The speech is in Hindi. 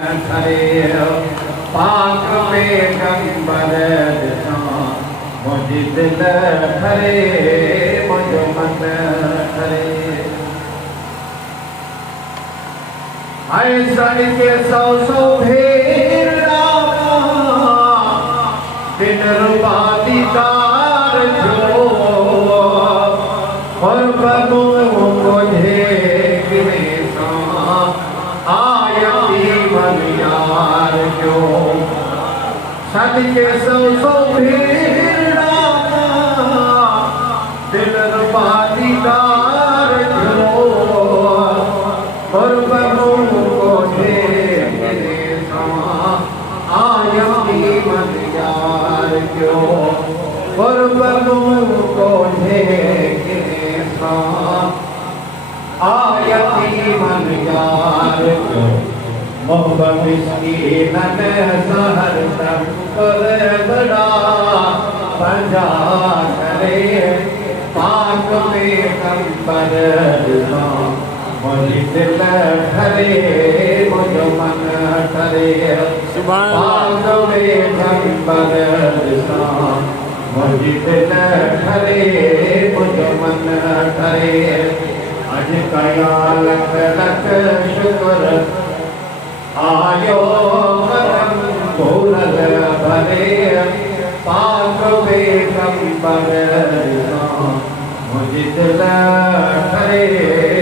हरे पाक पैगंबर मुझ दिल हरे मुझ मन हरे ऐसा के सौ सौ भेड़ा बिन रूपाधिकार जो और बनो मुझे आयती बलियार जो सद के सौ सौ भेड़ा दिल रूपाधिकार जो और बनो आयती बलियार जो और बनो को आयती मन यार मोहब्बत इसकी नन सहर तक बड़ा पंजा करे पाक में कंबर मुझ दिल ठरे मुझ मन ठरे पाक में कंबर मुझ दिल ठरे मुझ मन ठरे अज कया लख लख शुक्र आयो कदम भूरल भरे पाक बेगंबर मुझ दिल ठरे